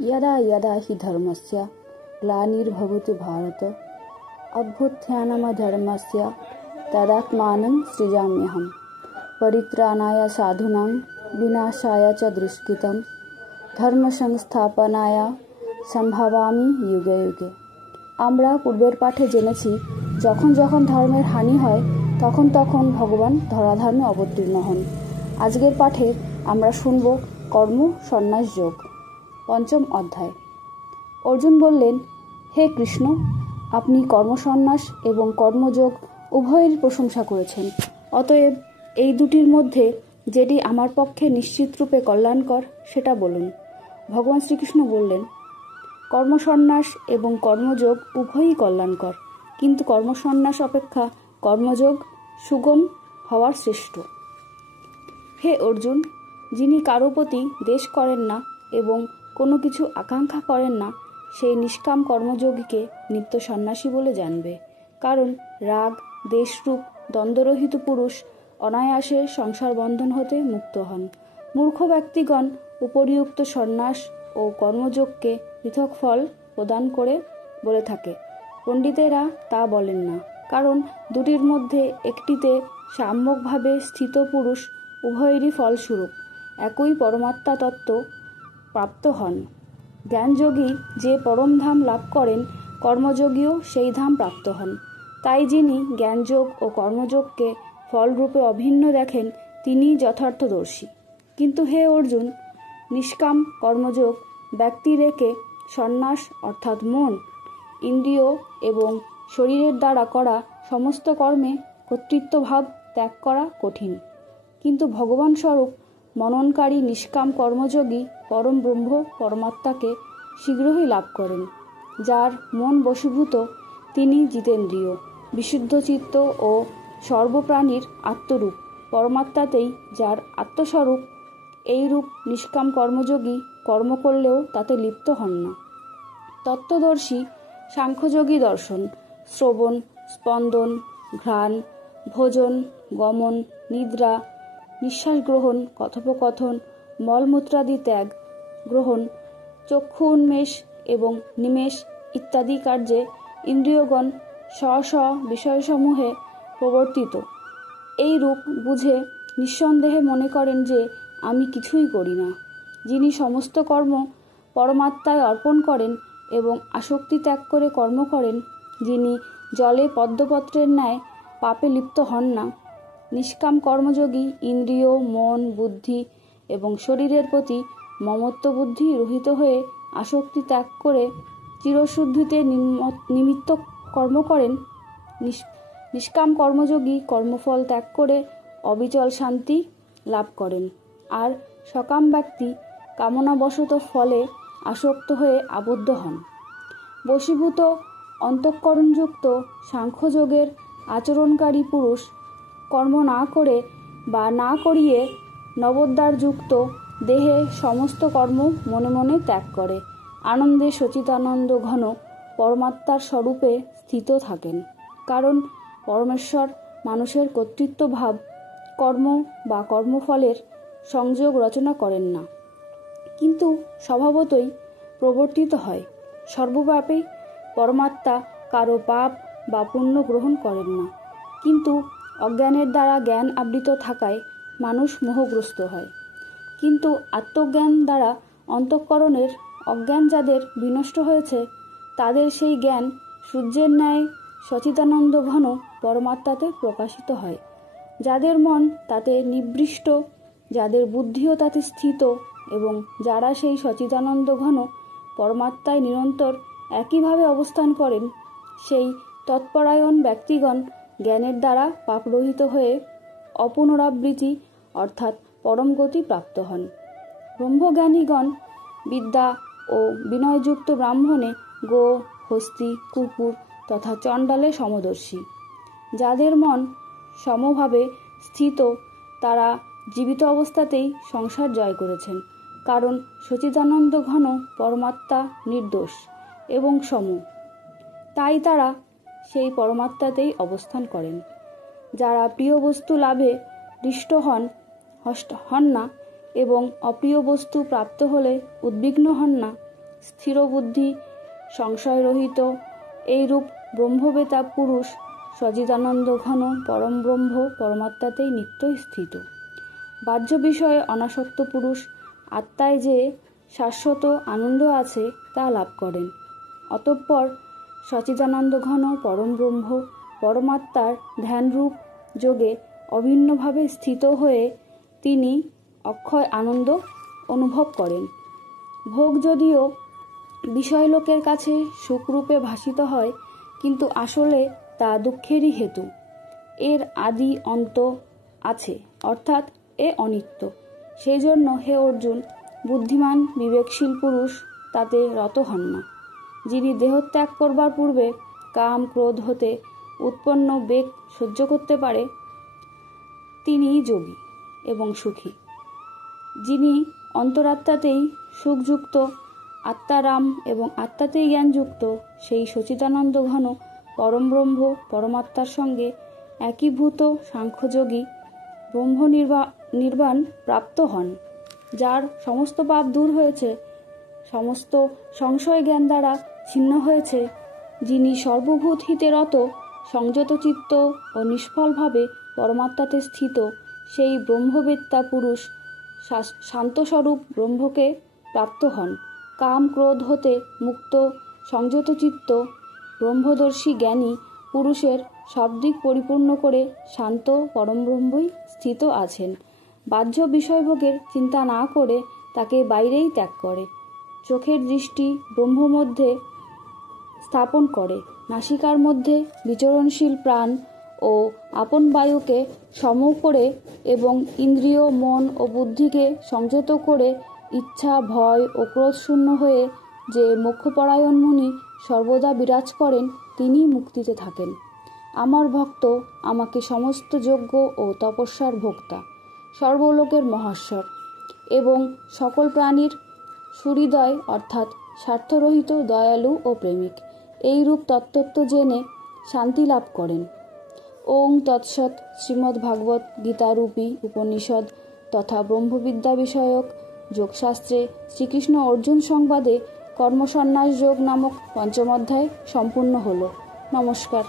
यदा यदा हि धर्मस्य ग्लानिर्भवति भारत अभ्युत्थानमधर्मस्य तदात्मानं सृजाम्यहम् परित्राणाय साधूनां विनाशाय च दुष्कृतं ধর্ম সংস্থাপনায় সম্ভাবামি যুগে যুগে। আমরা পূর্বের পাঠে জেনেছি, যখন যখন ধর্মের হানি হয় তখন তখন ভগবান ধরাধামে অবতীর্ণ হন। আজকের পাঠে আমরা শুনব কর্ম সন্ন্যাস যোগ, পঞ্চম অধ্যায়। অর্জুন বললেন, হে কৃষ্ণ, আপনি কর্মসন্ন্যাস এবং কর্মযোগ উভয়েরই প্রশংসা করেছেন। অতএব এই দুটির মধ্যে যেটি আমার পক্ষে নিশ্চিতরূপে কল্যাণকর সেটা বলুন। ভগবান শ্রীকৃষ্ণ বললেন, কর্মসন্ন্যাস এবং কর্মযোগ উভয়ই কল্যাণকর, কিন্তু কর্মসন্ন্যাস অপেক্ষা কর্মযোগ সুগম হওয়ার শ্রেষ্ঠ। হে অর্জুন, যিনি কারো প্রতি দ্বেষ করেন না এবং কোনো কিছু আকাঙ্ক্ষা করেন না, সেই নিষ্কাম কর্মযোগীকে নিত্য সন্ন্যাসী বলে জানবে। কারণ রাগ দ্বেষরূপ দ্বন্দ্বরহিত পুরুষ অনায়াসে সংসার বন্ধন হতে মুক্ত হন। মূর্খ ব্যক্তিগণ উপরিউক্ত সন্ন্যাস ও কর্মযোগকে পৃথক ফল প্রদান করে বলে থাকে। পণ্ডিতেরা তা বলেন না, কারণ দুটির মধ্যে একটিতে সাম্যকভাবে স্থিত পুরুষ উভয়েরই ফলস্বরূপ একই পরমাত্মা তত্ত্ব প্রাপ্ত হন। জ্ঞানযোগী যে পরম ধাম লাভ করেন, কর্মযোগীও সেই ধাম প্রাপ্ত হন। তাই যিনি জ্ঞানযোগ ও কর্মযোগকে ফলরূপে অভিন্ন দেখেন, তিনিই যথার্থদর্শী। কিন্তু হে অর্জুন, নিষ্কাম কর্মযোগ ব্যক্তি রেখে সন্ন্যাস অর্থাৎ মন, ইন্দ্রিয় এবং শরীরের দ্বারা করা সমস্ত কর্মে কর্তৃত্বভাব ত্যাগ করা কঠিন। কিন্তু ভগবান স্বরূপ মননকারী নিষ্কাম কর্মযোগী পরম ব্রহ্ম পরমাত্মাকে শীঘ্রই লাভ করেন। যার মন বশীভূত তিনি জিতেন্দ্রিয়, বিশুদ্ধ চিত্ত ও সর্বপ্রাণীর আত্মরূপ পরমাত্মাতেই যার আত্মস্বরূপ, এইরূপ নিষ্কাম কর্মযোগী কর্ম করলেও তাতে লিপ্ত হন না। তত্ত্বদর্শী সাংখ্যযোগী দর্শন, শ্রবণ, স্পন্দন, ঘ্রাণ, ভোজন, গমন, নিদ্রা, নিঃশ্বাস গ্রহণ, কথোপকথন, মলমূত্রাদি ত্যাগ, গ্রহণ, চক্ষু উন্মেষ এবং নিমেষ ইত্যাদি কার্যে ইন্দ্রিয়গণ স্ব স্ব বিষয়সমূহে প্রবর্তিত। এই রূপ বুঝে নিঃসন্দেহে মনে করেন যে আমি কিছুই করি না। যিনি সমস্ত কর্ম পরমাত্মায় অর্পণ করেন এবং আসক্তি ত্যাগ করে কর্ম করেন, যিনি জলে পদ্মপত্রের ন্যায় পাপে লিপ্ত হন না, নিষ্কাম কর্মযোগী ইন্দ্রিয়, মন, বুদ্ধি এবং শরীরের প্রতি মমত্ব বুদ্ধি রহিত হয়ে আসক্তি ত্যাগ করে চিরশুদ্ধিতে নিমিত্ত কর্ম করেন। নিষ্কাম কর্মযোগী কর্মফল ত্যাগ করে অবিচল শান্তি লাভ করেন। আর সকাম ব্যক্তি কামনাবশত ফলে আসক্ত হয়ে আবদ্ধ হন। বশীভূত অন্তঃকরণযুক্ত সাংখ্যযোগের আচরণকারী পুরুষ কর্ম না করে বা না করিয়ে নবোদ্ধারযুক্ত দেহে সমস্ত কর্ম মনে মনে ত্যাগ করে আনন্দে সচিদানন্দ ঘন পরমাত্মার স্বরূপে স্থিত থাকেন। কারণ পরমেশ্বর মানুষের কর্তৃত্ব ভাব কর্ম বা কর্মফলের সংযোগ রচনা করেন না, কিন্তু স্বভাবতই প্রবর্তিত হয়। সর্বব্যাপী পরমাত্মা কারো পাপ বা পুণ্য গ্রহণ করেন না, কিন্তু অজ্ঞানের দ্বারা জ্ঞান আবৃত থাকায় মানুষ মোহগ্রস্ত হয়। কিন্তু আত্মজ্ঞান দ্বারা অন্তঃকরণের অজ্ঞান যাদের বিনষ্ট হয়েছে, তাদের সেই জ্ঞান সূর্যের ন্যায় সচিদানন্দ ঘন পরমাত্মাতে প্রকাশিত হয়। যাদের মন তাতে নিবৃষ্ট, যাদের বুদ্ধিও তাতে স্থিত এবং যারা সেই সচিদানন্দ ঘন পরমাত্মায় নিরন্তর একইভাবে অবস্থান করেন, সেই তৎপরায়ণ ব্যক্তিগণ জ্ঞানের দ্বারা পাপরহিত হয়ে অপুনরাবৃত্তি অর্থাৎ পরম গতি প্রাপ্ত হন। ব্রহ্মজ্ঞানীগণ বিদ্যা ও বিনয়যুক্ত ব্রাহ্মণে গো, হস্তি, কুকুর তথা চণ্ডালে সমদর্শী। যাদের মন সমভাবে স্থিত, তারা জীবিত অবস্থাতেই সংসার জয় করেছেন। কারণ সচিদানন্দ ঘন পরমাত্মা নির্দোষ এবং সম, তাই তারা সেই পরমাত্মাতেই অবস্থান করেন। যারা প্রিয় বস্তু লাভে হৃষ্ট হন না এবং অপ্রিয় বস্তু প্রাপ্ত হলে উদ্বিগ্ন হন না, স্থিরবুদ্ধি, সংশয়রহিত এইরূপ ব্রহ্মবেতা পুরুষ সচিদানন্দ ঘন পরম ব্রহ্ম পরমাত্মাতেই নিত্যই স্থিত। বাহ্য বিষয়ে অনাসক্ত পুরুষ আত্মায় যে শাশ্বত আনন্দ আছে তা লাভ করেন। অতঃপর সচিদানন্দ ঘন পরম ব্রহ্ম পরমাত্মার ধ্যানরূপ যোগে অভিন্নভাবে স্থিত হয়ে তিনি অক্ষয় আনন্দ অনুভব করেন। ভোগ যদিও বিষয়লোকের কাছে সুখরূপে ভাসিত হয়, কিন্তু আসলে তা দুঃখেরই হেতু। এর আদি অন্ত আছে, অর্থাৎ এ অনিত্য। সেই জন্য হে অর্জুন, বুদ্ধিমান বিবেকশীল পুরুষ তাতে রত হন না। যিনি দেহত্যাগ করবার পূর্বে কাম ক্রোধ হতে উৎপন্ন বেগ সহ্য করতে পারে, তিনিই যোগী এবং সুখী। যিনি অন্তরাত্মাতেই সুখযুক্ত, আত্মারাম এবং আত্মাতেই জ্ঞানযুক্ত, সেই সচিদানন্দ ঘন পরম ব্রহ্ম পরমাত্মার সঙ্গে একীভূত সাংখ্যযোগী ব্রহ্ম নির্বাণ প্রাপ্ত হন। যার সমস্ত পাপ দূর হয়েছে, সমস্ত সংশয় জ্ঞান দ্বারা ছিন্ন হয়েছে, যিনি সর্বভূত হিতে রত, সংযত চিত্ত ও নিষ্ফলভাবে পরমাত্মাতে স্থিত, সেই ব্রহ্মবেত্তা পুরুষ শান্তস্বরূপ ব্রহ্মকে প্রাপ্ত হন। কাম ক্রোধ হতে মুক্ত সংযত চিত্ত ব্রহ্মদর্শী জ্ঞানী পুরুষের সব দিক পরিপূর্ণ করে শান্ত পরমব্রহ্মই স্থিত আছেন। বাহ্য বিষয়ভোগের চিন্তা না করে তাকে বাইরেই ত্যাগ করে, চোখের দৃষ্টি ব্রহ্ম মধ্যে স্থাপন করে, নাসিকার মধ্যে বিচরণশীল প্রাণ ও আপন বায়ুকে সম করে এবং ইন্দ্রিয় মন ও বুদ্ধিকে সংযত করে ইচ্ছা ভয় ও ক্রোধ শূন্য হয়ে যে মোক্ষপরায়ণ মুনি সর্বদা বিরাজ করেন, তিনিই মুক্তিতে থাকেন। আমার ভক্ত আমাকে সমস্ত যজ্ঞ ও তপস্যার ভোক্তা, সর্বলোকের মহেশ্বর এবং সকল প্রাণীর সুহৃদয় অর্থাৎ স্বার্থরহিত দয়ালু ও প্রেমিক, এইরূপ তত্ত্ব জেনে শান্তি লাভ করেন। ওং তৎসৎ। শ্রীমদ্ভাগবত গীতারূপী উপনিষদ তথা ব্রহ্মবিদ্যা বিষয়ক যোগশাস্ত্রে শ্রীকৃষ্ণ অর্জুন সংবাদে কর্মসন্ন্যাস যোগ নামক পঞ্চম অধ্যায় সম্পূর্ণ হল। নমস্কার।